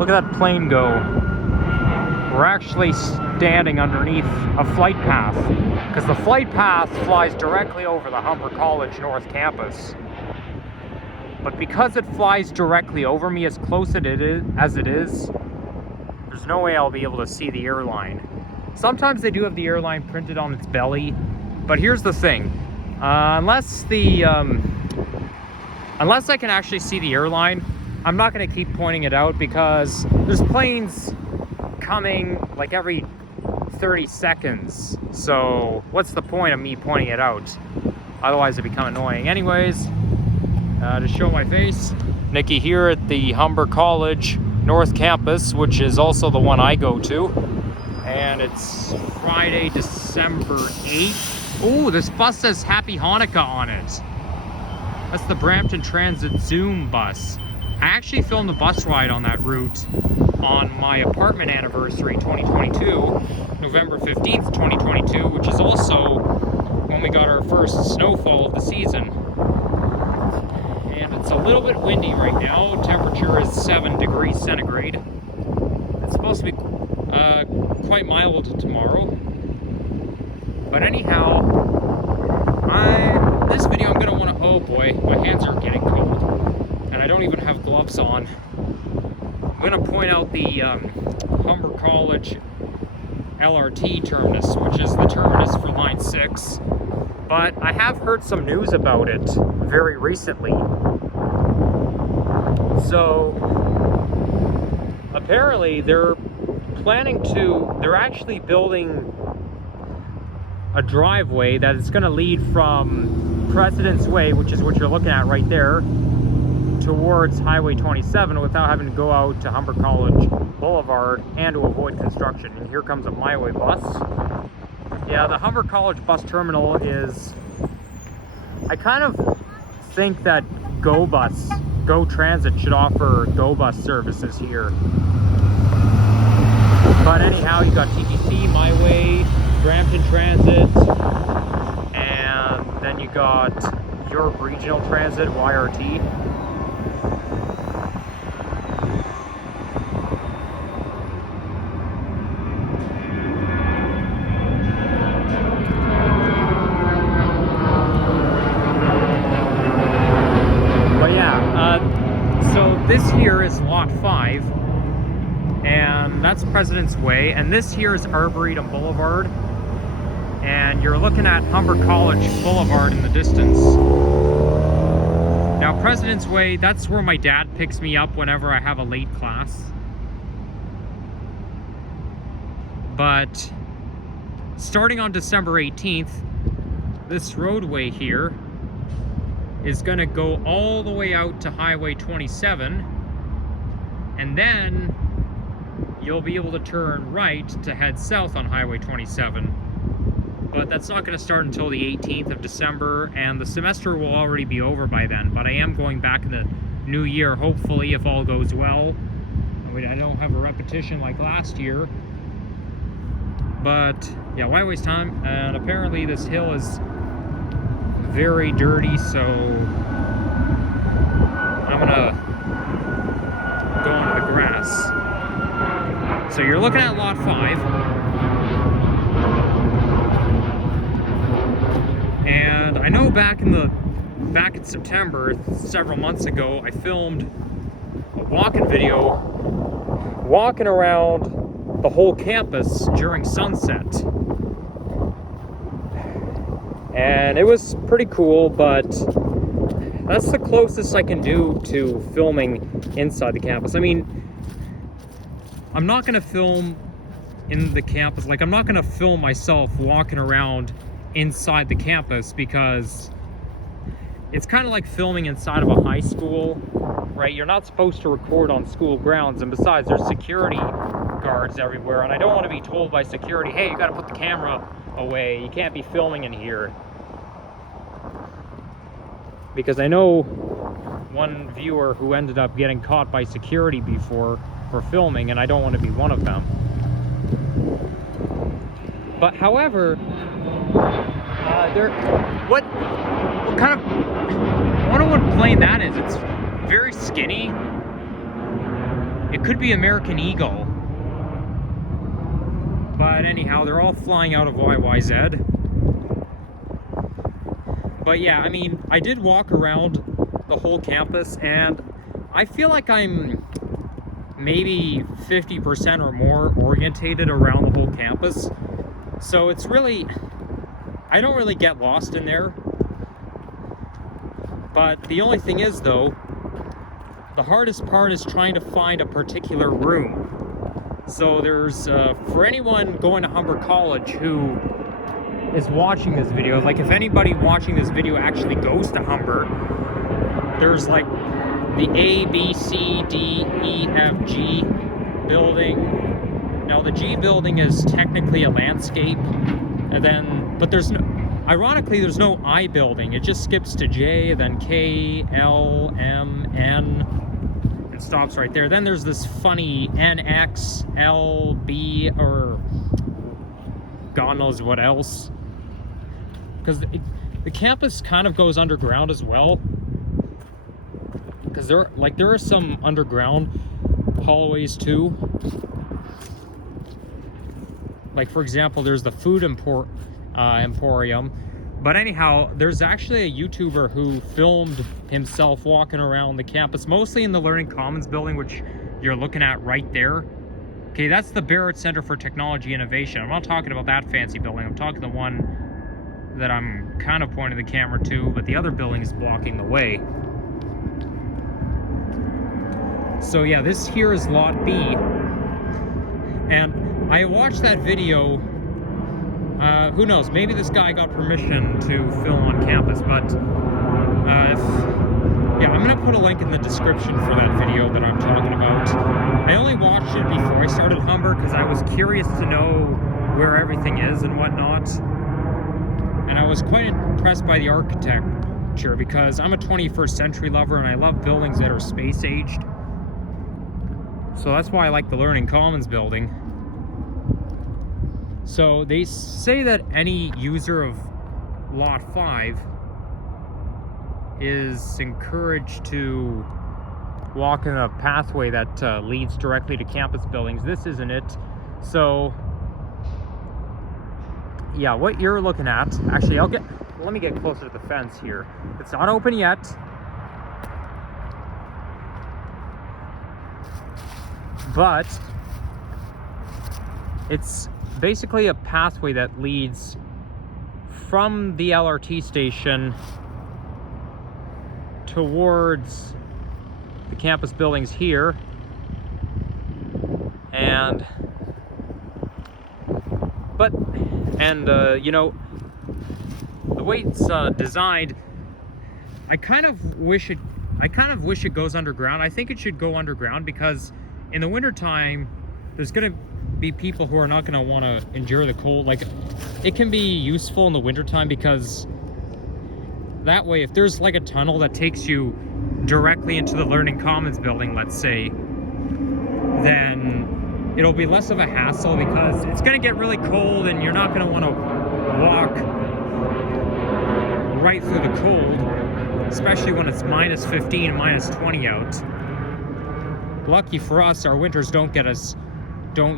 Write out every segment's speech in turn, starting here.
Look at that plane go. We're actually standing underneath a flight path because the flight path flies directly over the Humber College North Campus. But because it flies directly over me as close as it is, there's no way I'll be able to see the airline. Sometimes they do have the airline printed on its belly, but here's the thing. Unless I can actually see the airline, I'm not going to keep pointing it out because there's planes coming like every 30 seconds. So what's the point of me pointing it out? Otherwise it'd become annoying. Anyways, to show my face, Nikki here at the Humber College North Campus, which is also the one I go to. And it's Friday, December 8th. Oh, this bus says Happy Hanukkah on it. That's the Brampton Transit Zoom bus. I actually filmed a bus ride on that route on my apartment anniversary 2022, November 15th, 2022, which is also when we got our first snowfall of the season. And it's a little bit windy right now. Temperature is 7 degrees centigrade. It's supposed to be quite mild tomorrow. But anyhow, this video I'm gonna want to, oh boy, my hands are getting cold. And I don't even have gloves on. I'm gonna point out the Humber College LRT terminus, which is the terminus for line 6. But I have heard some news about it very recently. So apparently they're actually building a driveway that is going to lead from President's Way, which is what you're looking at right there, towards Highway 27 without having to go out to Humber College Boulevard and to avoid construction. And here comes a My Way bus. Yeah, the Humber College bus terminal is, I kind of think that Go Transit should offer Go Bus services here. But anyhow, you got TTC, My Way, Brampton Transit, and then you got Europe Regional Transit, YRT. But yeah, so this here is Lot 5. And that's President's Way, and this here is Arboretum Boulevard, and you're looking at Humber College Boulevard in the distance. Now President's Way, that's where my dad picks me up whenever I have a late class. But starting on December 18th, this roadway here is gonna go all the way out to Highway 27, and then you'll be able to turn right to head south on Highway 27. But that's not going to start until the 18th of December, and the semester will already be over by then. But I am going back in the new year, hopefully, if all goes well. I don't have a repetition like last year. But yeah, why waste time? And apparently this hill is very dirty, so I'm gonna go into the grass. So you're looking at Lot 5, and I know back in September, several months ago, I filmed a walking video walking around the whole campus during sunset, and it was pretty cool, but that's the closest I can do to filming inside the campus. I mean, I'm not going to film in the campus, like I'm not going to film myself walking around inside the campus because it's kind of like filming inside of a high school, right? You're not supposed to record on school grounds, and besides there's security guards everywhere, and I don't want to be told by security, hey, you got to put the camera away, you can't be filming in here. Because I know one viewer who ended up getting caught by security before for filming, and I don't want to be one of them. But however, what kind of, I wonder what plane that is. It's very skinny. It could be American Eagle. But anyhow, they're all flying out of YYZ. But yeah, I mean, I did walk around the whole campus, and I feel like I'm maybe 50% or more orientated around the whole campus. So it's really, I don't really get lost in there. But the only thing is though, the hardest part is trying to find a particular room. So there's, for anyone going to Humber College who is watching this video, like if anybody watching this video actually goes to Humber, there's like the A, B, C, D, E, F, G building. Now the G building is technically a landscape, and then, but there's no, ironically there's no I building. It just skips to J, then K, L, M, N, and stops right there. Then there's this funny NX, L, B, or God knows what else. Because the campus kind of goes underground as well. Because there are some underground hallways too. Like for example, there's the food emporium. But anyhow, there's actually a YouTuber who filmed himself walking around the campus, mostly in the Learning Commons building, which you're looking at right there. Okay, that's the Barrett Center for Technology Innovation. I'm not talking about that fancy building. I'm talking the one that I'm kind of pointing the camera to, but the other building is blocking the way. So yeah, this here is Lot B. And I watched that video, who knows, maybe this guy got permission to film on campus, but yeah, I'm gonna put a link in the description for that video that I'm talking about. I only watched it before I started Humber because I was curious to know where everything is and whatnot. And I was quite impressed by the architecture because I'm a 21st century lover and I love buildings that are space aged. So that's why I like the Learning Commons building. So they say that any user of Lot 5 is encouraged to walk in a pathway that leads directly to campus buildings. This isn't it. So yeah, what you're looking at, actually let me get closer to the fence here. It's not open yet. But it's basically a pathway that leads from the LRT station towards the campus buildings here. And you know, the way it's designed, I kind of wish it goes underground. I think it should go underground because in the wintertime, there's gonna be people who are not gonna want to endure the cold. Like, it can be useful in the wintertime because that way, if there's like a tunnel that takes you directly into the Learning Commons building, let's say, then it'll be less of a hassle because it's gonna get really cold and you're not gonna want to walk right through the cold, especially when it's minus 15, minus 20 out. Lucky for us, our winters don't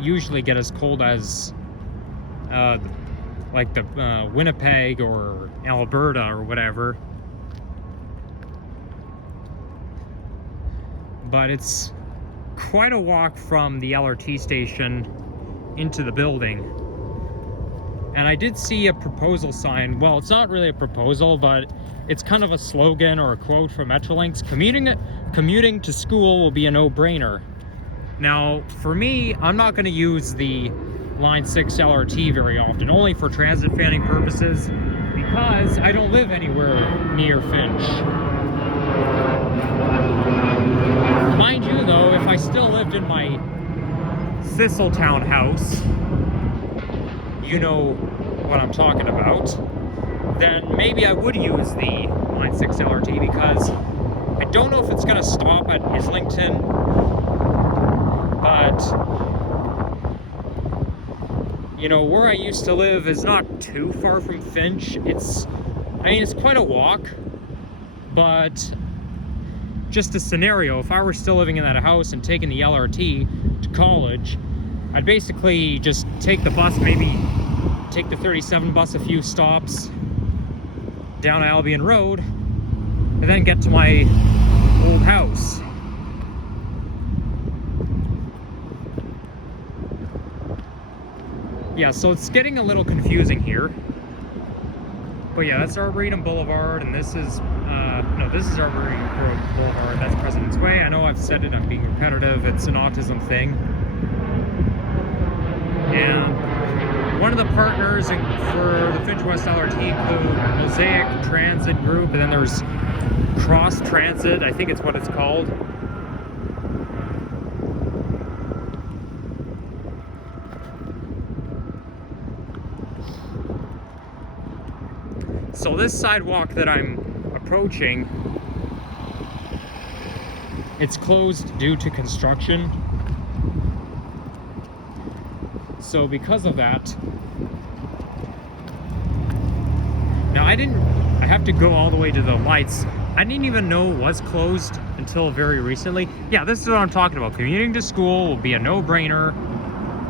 usually get as cold as like the Winnipeg or Alberta or whatever. But it's quite a walk from the LRT station into the building. And I did see a proposal sign. Well, it's not really a proposal, but it's kind of a slogan or a quote from Metrolinx. Commuting to school will be a no-brainer. Now, for me, I'm not going to use the Line 6 LRT very often, only for transit fanning purposes, because I don't live anywhere near Finch. Mind you, though, if I still lived in my Thistletown house, you know what I'm talking about, then maybe I would use the Line 6 LRT because I don't know if it's going to stop at Islington, but you know, where I used to live is not too far from Finch. It's quite a walk, but just a scenario, if I were still living in that house and taking the LRT to college, I'd basically just take the bus, maybe take the 37 bus a few stops down Albion Road, and then get to my old house. Yeah, so it's getting a little confusing here. But yeah, that's Arboretum Boulevard, and this is, no, this is Arboretum Boulevard, that's President's Way. I know I've said it, I'm being repetitive, it's an autism thing. And one of the partners for the Finch West LRT include Mosaic Transit Group, and then there's Cross Transit, I think it's what it's called. So this sidewalk that I'm approaching, it's closed due to construction. So because of that, now I have to go all the way to the lights. I didn't even know it was closed until very recently. Yeah, this is what I'm talking about. Commuting to school will be a no-brainer.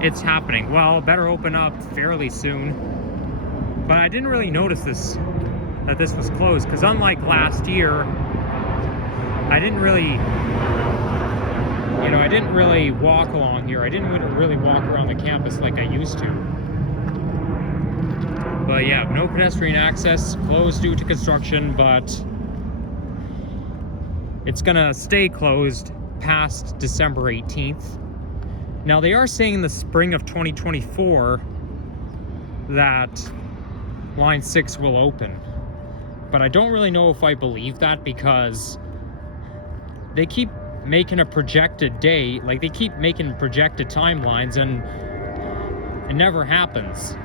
It's happening. Well, better open up fairly soon. But I didn't really notice that this was closed, because unlike last year, I didn't really walk along here. I didn't really walk around the campus like I used to. But yeah, no pedestrian access, closed due to construction, but it's gonna stay closed past December 18th. Now they are saying in the spring of 2024 that Line 6 will open. But I don't really know if I believe that, because they keep making a projected date, like they keep making projected timelines, and it never happens.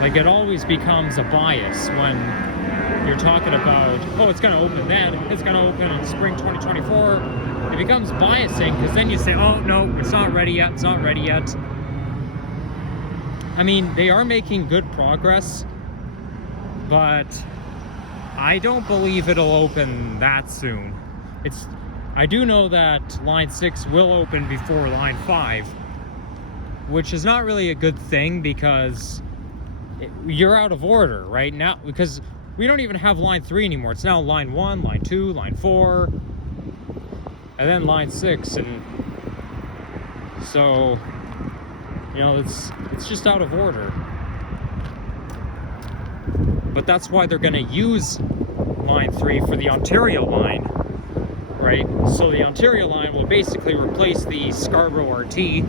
Like it always becomes a bias when you're talking about, oh, it's gonna open then, it's gonna open in spring 2024. It becomes biasing, because then you say, oh no, it's not ready yet, it's not ready yet. I mean, they are making good progress, but I don't believe it'll open that soon. I do know that Line 6 will open before Line 5, which is not really a good thing, because you're out of order right now, because we don't even have Line 3 anymore. It's now Line 1, Line 2, Line 4, and then Line 6, and so, you know, it's just out of order. But that's why they're going to use Line 3 for the Ontario line, right? So the Ontario line will basically replace the Scarborough RT.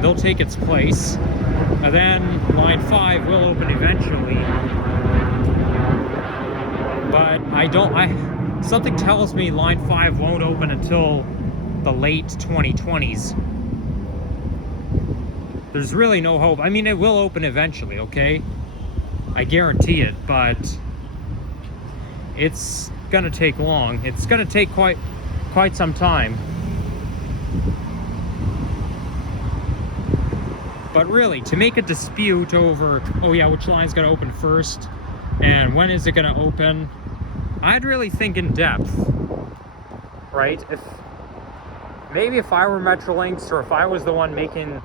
They'll take its place. And then Line 5 will open eventually. But something tells me Line 5 won't open until the late 2020s. There's really no hope. I mean, it will open eventually, okay? I guarantee it, but it's gonna take long. It's gonna take quite some time. But really, to make a dispute over, oh yeah, which line's gonna open first and when is it gonna open, I'd really think in depth, right? Maybe if I were Metrolinx, or if I was the one making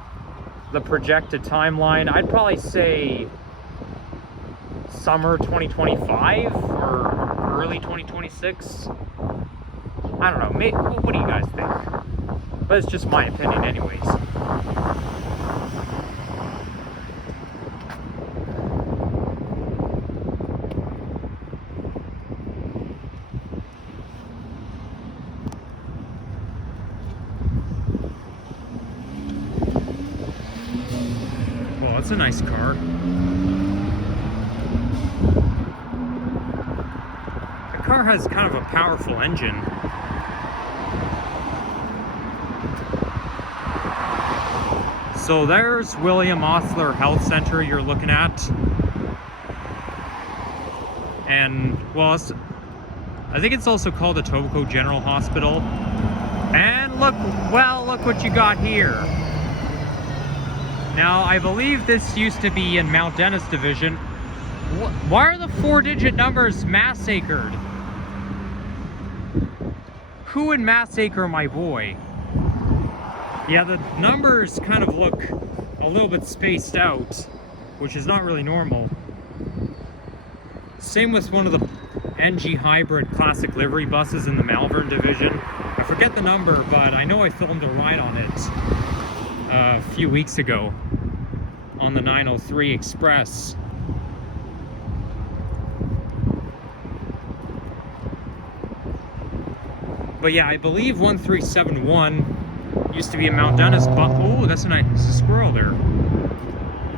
the projected timeline, I'd probably say summer 2025 or early 2026. I don't know. What do you guys think? But it's just my opinion anyways. Well, that's a nice car. The car has kind of a powerful engine. So there's William Osler Health Center you're looking at. And, well, I think it's also called the Etobicoke General Hospital. And look what you got here. Now, I believe this used to be in Mount Dennis Division. Why are the 4-digit numbers massacred? Who in Massacre, my boy? Yeah, the numbers kind of look a little bit spaced out, which is not really normal. Same with one of the NG Hybrid Classic livery buses in the Malvern division. I forget the number, but I know I filmed a ride on it a few weeks ago on the 903 Express. But yeah, I believe 1371 used to be a Mount Dennis bus. Oh, that's a nice squirrel there.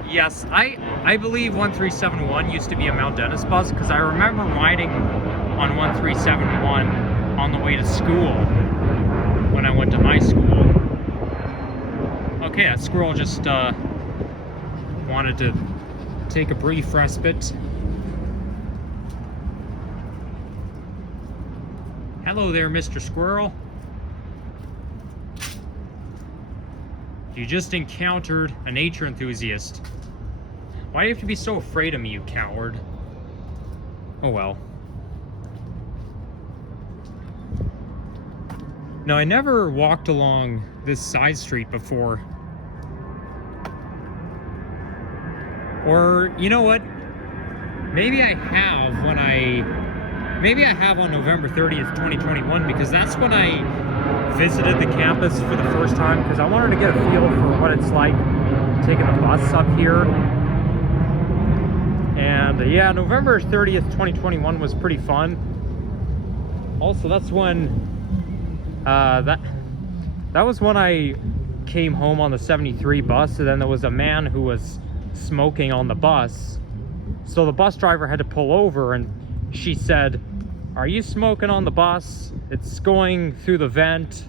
Yes, I believe 1371 used to be a Mount Dennis bus, because I remember riding on 1371 on the way to school when I went to high school. Okay, that squirrel just wanted to take a brief respite. Hello there, Mr. Squirrel. You just encountered a nature enthusiast. Why do you have to be so afraid of me, you coward? Oh well. Now, I never walked along this side street before. Or, you know what? Maybe I have when maybe I have on November 30th, 2021, because that's when I visited the campus for the first time, because I wanted to get a feel for what it's like taking the bus up here. And yeah, November 30th, 2021 was pretty fun. Also, that's when that was when I came home on the 73 bus, and then there was a man who was smoking on the bus. So the bus driver had to pull over, and she said, "Are you smoking on the bus? It's going through the vent."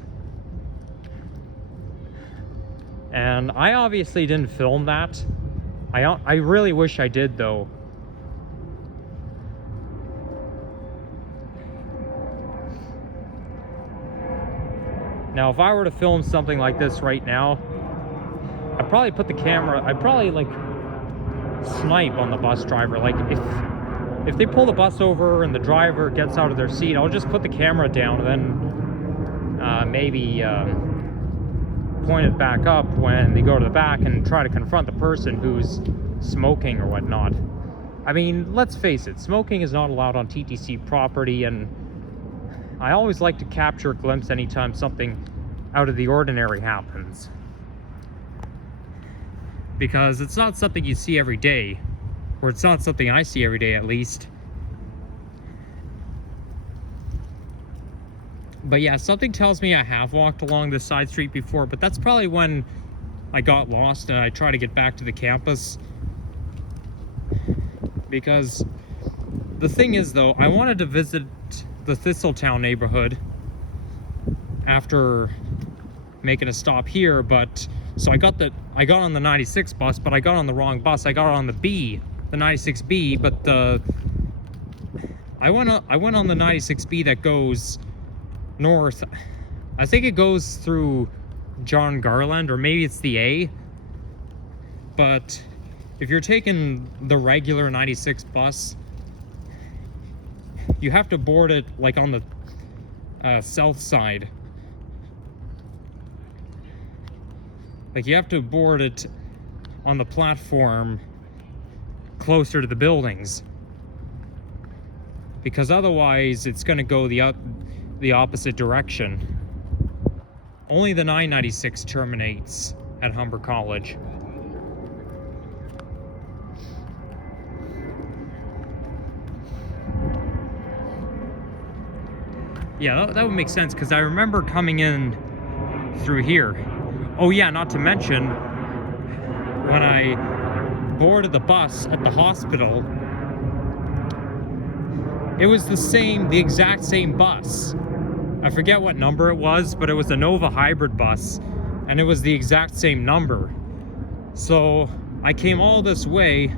And I obviously didn't film that. I really wish I did, though. Now, if I were to film something like this right now, I'd probably put the camera, I'd probably like snipe on the bus driver. Like if they pull the bus over and the driver gets out of their seat, I'll just put the camera down and then maybe point it back up when they go to the back and try to confront the person who's smoking or whatnot. I mean, let's face it, smoking is not allowed on TTC property, and I always like to capture a glimpse anytime something out of the ordinary happens, because it's not something you see every day, or it's not something I see every day, at least. But yeah, something tells me I have walked along this side street before, but that's probably when I got lost and I tried to get back to the campus. Because the thing is, though, I wanted to visit the Thistletown neighborhood after making a stop here, but so I got on the 96 bus, but I got on the wrong bus. I got on the 96B, but I went on the 96B that goes north. I think it goes through John Garland, or maybe it's the A. But if you're taking the regular 96 bus, you have to board it like on the south side. Like, you have to board it on the platform closer to the buildings, because otherwise it's going to go the opposite direction. Only the 996 terminates at Humber College. Yeah, that would make sense, because I remember coming in through here. Oh yeah, not to mention, when I boarded the bus at the hospital, it was the exact same bus. I forget what number it was, but it was a Nova hybrid bus, and it was the exact same number. So I came all this way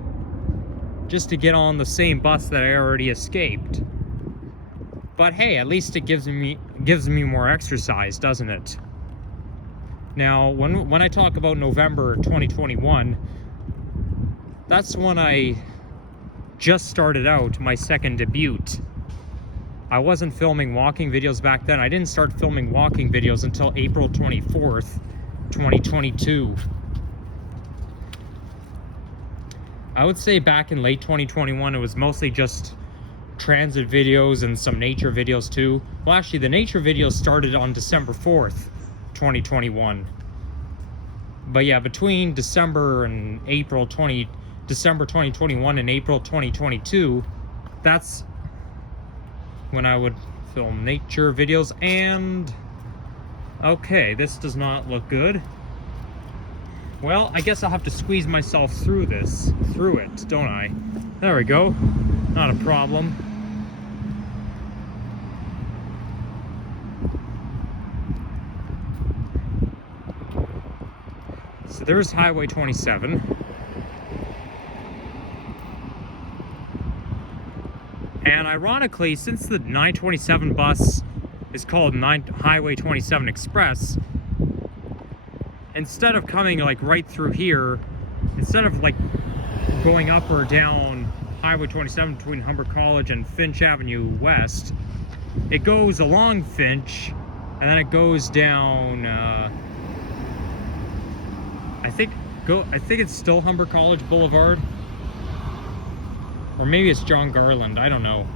just to get on the same bus that I already escaped. But hey, at least it gives me more exercise, doesn't it? Now, when I talk about November 2021, that's when I just started out my second debut. I wasn't filming walking videos back then. I didn't start filming walking videos until April 24th, 2022. I would say back in late 2021, it was mostly just transit videos and some nature videos too. Well, actually, the nature videos started on December 4th, 2021. But yeah, between December 2021 and April 2022, that's when I would film nature videos. And okay, this does not look good. Well, I guess I'll have to squeeze myself through it, don't I? There we go. Not a problem. So there's Highway 27. And ironically, since the 927 bus is called Highway 27 Express, instead of coming like right through here, instead of like going up or down Highway 27 between Humber College and Finch Avenue West, it goes along Finch and then it goes down I think it's still Humber College Boulevard, or maybe it's John Garland, I don't know.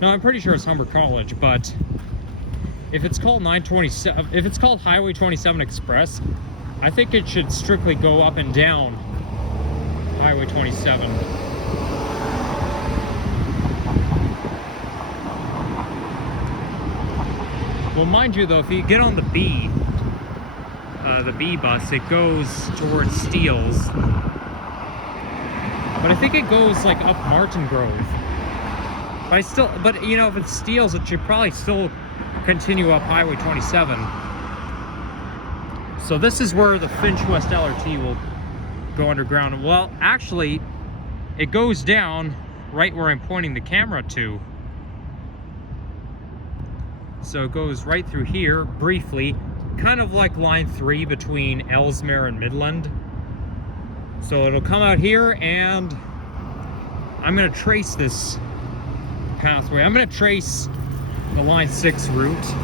No, I'm pretty sure it's Humber College, but if it's called if it's called Highway 27 Express, I think it should strictly go up and down Highway 27. Well, mind you though, if you get on the B bus, it goes towards Steeles. But I think it goes like up Martin Grove. But you know, if it's Steeles, it should probably still continue up Highway 27. So this is where the Finch West LRT will go underground. Well, actually, it goes down right where I'm pointing the camera to. So it goes right through here, briefly, kind of like line 3 between Ellesmere and Midland. So it'll come out here, and I'm gonna trace this pathway. I'm gonna trace the line 6 route.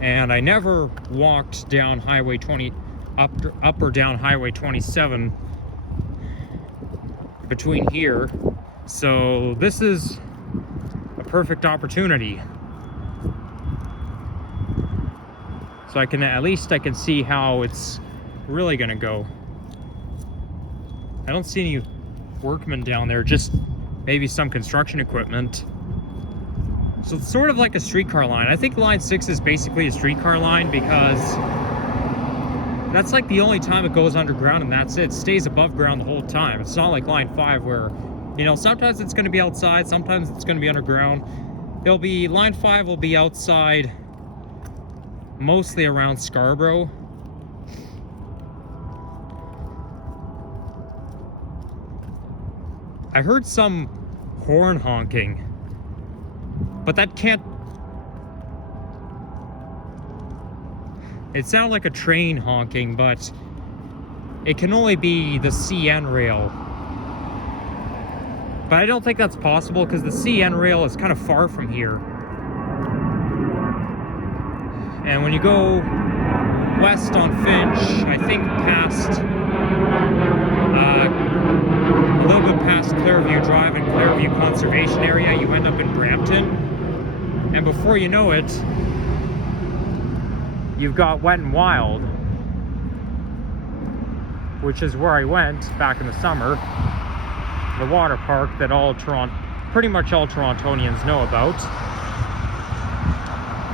And I never walked down Highway 20 up or down Highway 27 between here. So this is a perfect opportunity. So I can see how it's really gonna go. I don't see any workmen down there, just maybe some construction equipment. So it's sort of like a streetcar line. I think line 6 is basically a streetcar line because that's like the only time it goes underground, and that's it. It stays above ground the whole time. It's not like line 5 where, you know, sometimes it's going to be outside, sometimes it's going to be underground. Line 5 will be outside, mostly around Scarborough. I heard some horn honking, but that can't... It sounded like a train honking, but it can only be the CN rail. But I don't think that's possible because the CN rail is kind of far from here. And when you go west on Finch, I think past a little bit past Clairview Drive and Clairview Conservation Area, you end up in Brampton. And before you know it, you've got Wet and Wild, which is where I went back in the summer. The water park that pretty much all Torontonians know about.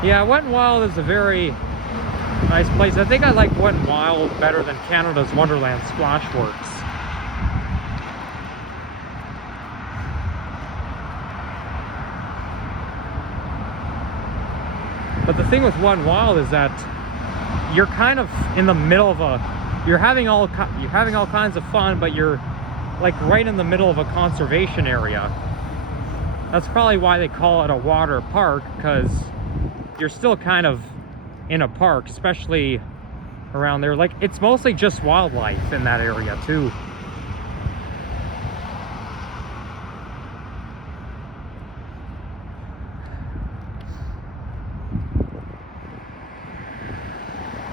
Yeah, Wet and Wild is a very nice place. I think I like Wet and Wild better than Canada's Wonderland Splash Works. But the thing with Wet and Wild is that you're kind of in the middle of you're having all kinds of fun, but you're like right in the middle of a conservation area. That's probably why they call it a water park, because you're still kind of in a park, especially around there. Like, it's mostly just wildlife in that area too.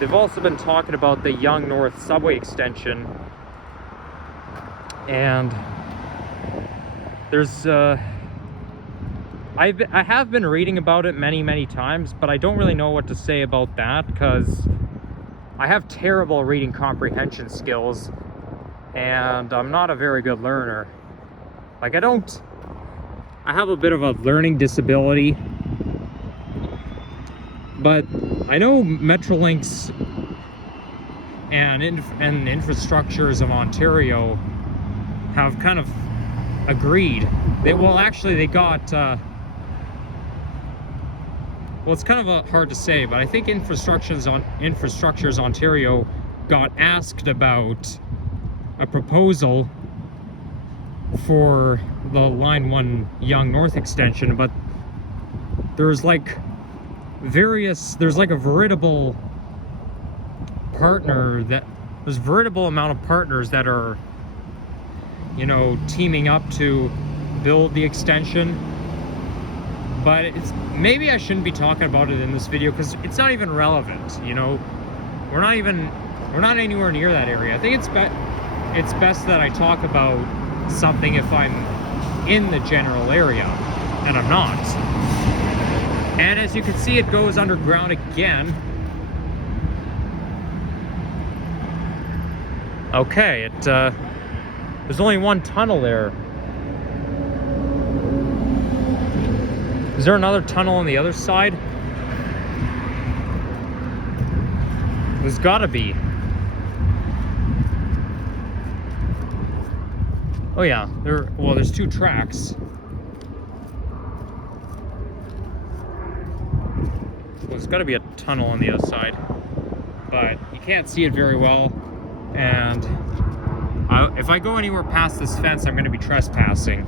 they've also been talking about the Yonge North subway extension, and there's I have been reading about it many times, but I don't really know what to say about that because I have terrible reading comprehension skills and I'm not a very good learner. Like, I have a bit of a learning disability, but I know Metrolinx and infrastructures of Ontario have kind of agreed. They got well, it's kind of hard to say, but I think Infrastructures Ontario got asked about a proposal for the Line 1 Yonge North extension, but there's like a veritable amount of partners that are, you know, teaming up to build the extension. But maybe I shouldn't be talking about it in this video because it's not even relevant, you know. We're not anywhere near that area. I think it's best that I talk about something if I'm in the general area, and I'm not. And as you can see, it goes underground again. Okay, there's only one tunnel there. Is there another tunnel on the other side? There's gotta be. Oh yeah, there's two tracks. Well, there's gotta be a tunnel on the other side, but you can't see it very well. And if I go anywhere past this fence, I'm gonna be trespassing.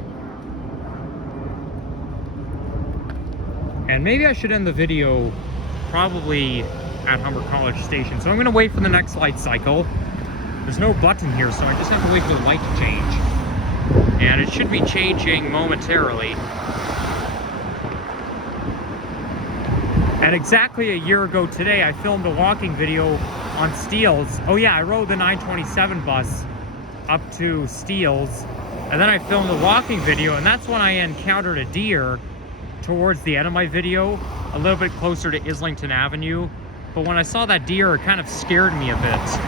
And maybe I should end the video probably at Humber College Station. So I'm gonna wait for the next light cycle. There's no button here, so I just have to wait for the light to change. And it should be changing momentarily. And exactly a year ago today, I filmed a walking video on Steeles. Oh yeah, I rode the 927 bus up to Steeles, and then I filmed a walking video, and that's when I encountered a deer towards the end of my video, a little bit closer to Islington Avenue. But when I saw that deer, it kind of scared me a bit.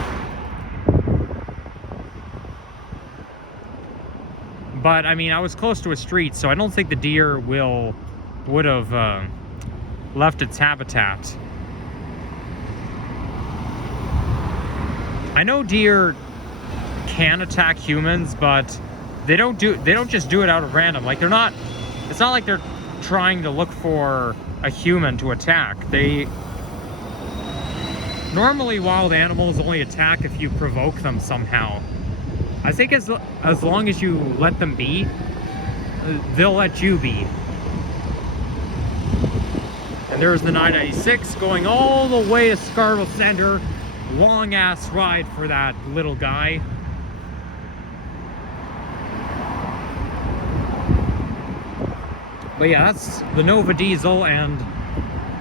But I mean, I was close to a street, so I don't think the deer would have left its habitat. I know deer can attack humans, but they don't just do it out of random. Like, it's not like they're trying to look for a human to attack. Normally wild animals only attack if you provoke them somehow. I think as long as you let them be, they'll let you be. And there's the 996 going all the way to Scarborough Center. Long ass ride for that little guy. But yeah, that's the Nova Diesel, and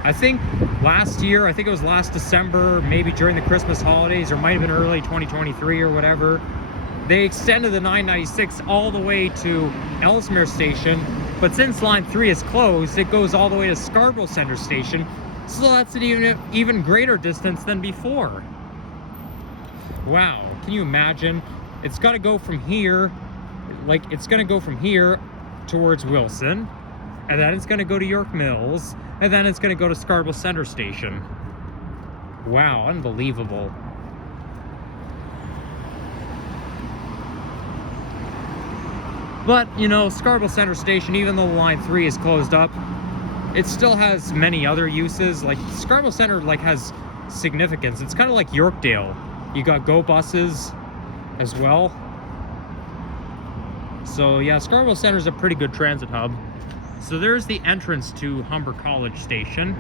I think it was last December, maybe during the Christmas holidays, or might have been early 2023 or whatever, they extended the 996 all the way to Ellesmere Station, but since Line 3 is closed, it goes all the way to Scarborough Center Station, so that's an even greater distance than before. Wow, can you imagine? It's got to go from here, towards Wilson, and then it's going to go to York Mills, and then it's going to go to Scarborough Center Station. Wow, unbelievable. But, you know, Scarborough Center Station, even though Line 3 is closed up, it still has many other uses. Like, Scarborough Center, has significance. It's kind of like Yorkdale. You got GO buses as well. So, yeah, Scarborough Center is a pretty good transit hub. So there's the entrance to Humber College Station.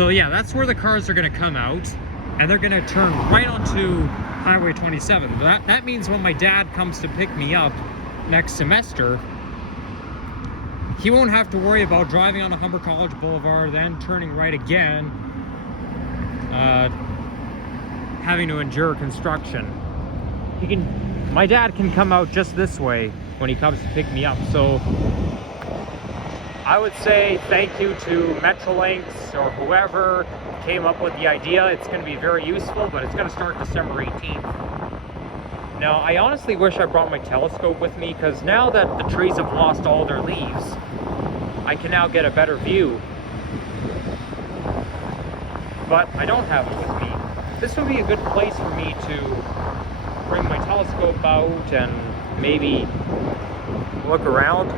So yeah, that's where the cars are going to come out, and they're going to turn right onto Highway 27. That means when my dad comes to pick me up next semester, he won't have to worry about driving on a Humber College Boulevard, then turning right again, having to endure construction. My dad can come out just this way when he comes to pick me up. So I would say thank you to Metrolinx or whoever came up with the idea. It's going to be very useful, but it's going to start December 18th. Now, I honestly wish I brought my telescope with me, because now that the trees have lost all their leaves, I can now get a better view. But I don't have it with me. This would be a good place for me to bring my telescope out and maybe look around.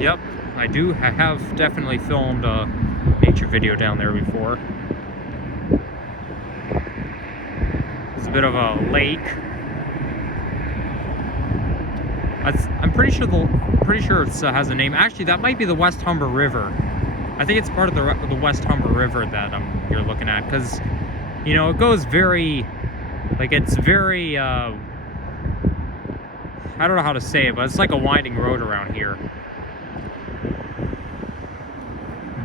Yep, I have definitely filmed a nature video down there before. It's a bit of a lake. I'm pretty sure it has a name. Actually, that might be the West Humber River. I think it's part of the West Humber River that you're looking at, because you know it goes very, like, it's very I don't know how to say it, but it's like a winding road around here.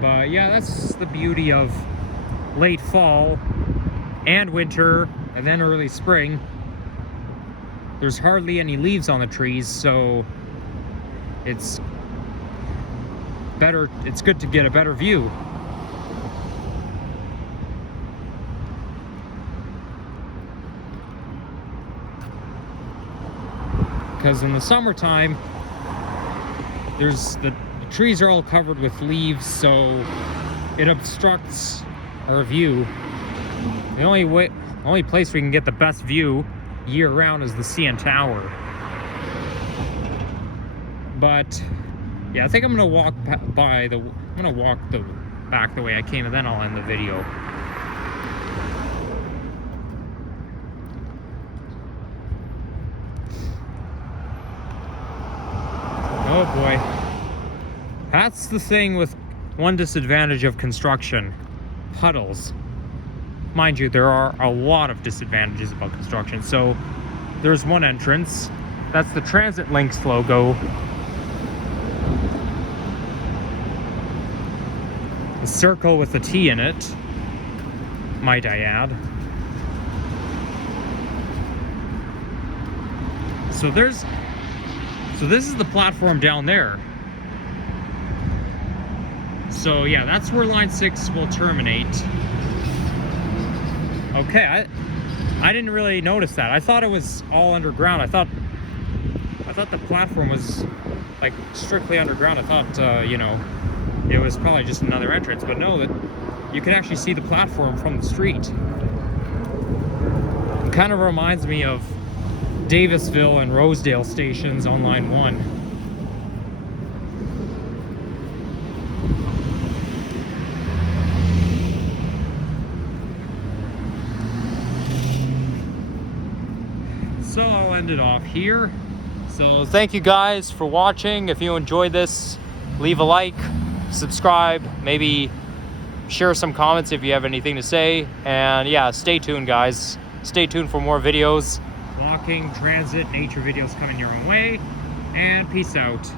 But yeah, that's the beauty of late fall and winter and then early spring. There's hardly any leaves on the trees, so it's good to get a better view. Because in the summertime, the trees are all covered with leaves, so it obstructs our view. The only place we can get the best view year-round is the CN Tower. But yeah, I think I'm gonna walk back the way I came, and then I'll end the video. Oh boy. That's the thing with one disadvantage of construction: puddles. Mind you, there are a lot of disadvantages about construction. So there's one entrance. That's the Transit Links logo. A circle with a T in it, might I add. So this is the platform down there. So yeah, that's where line 6 will terminate. Okay, I didn't really notice that. I thought it was all underground. I thought the platform was like strictly underground. I thought you know, it was probably just another entrance, but no, that you can actually see the platform from the street. It kind of reminds me of Davisville and Rosedale stations on line 1. So I'll end it off here. So thank you guys for watching. If you enjoyed this, leave a like, subscribe, maybe share some comments if you have anything to say. And yeah, stay tuned, guys. Stay tuned for more videos. Walking, transit, nature videos coming your own way. And peace out.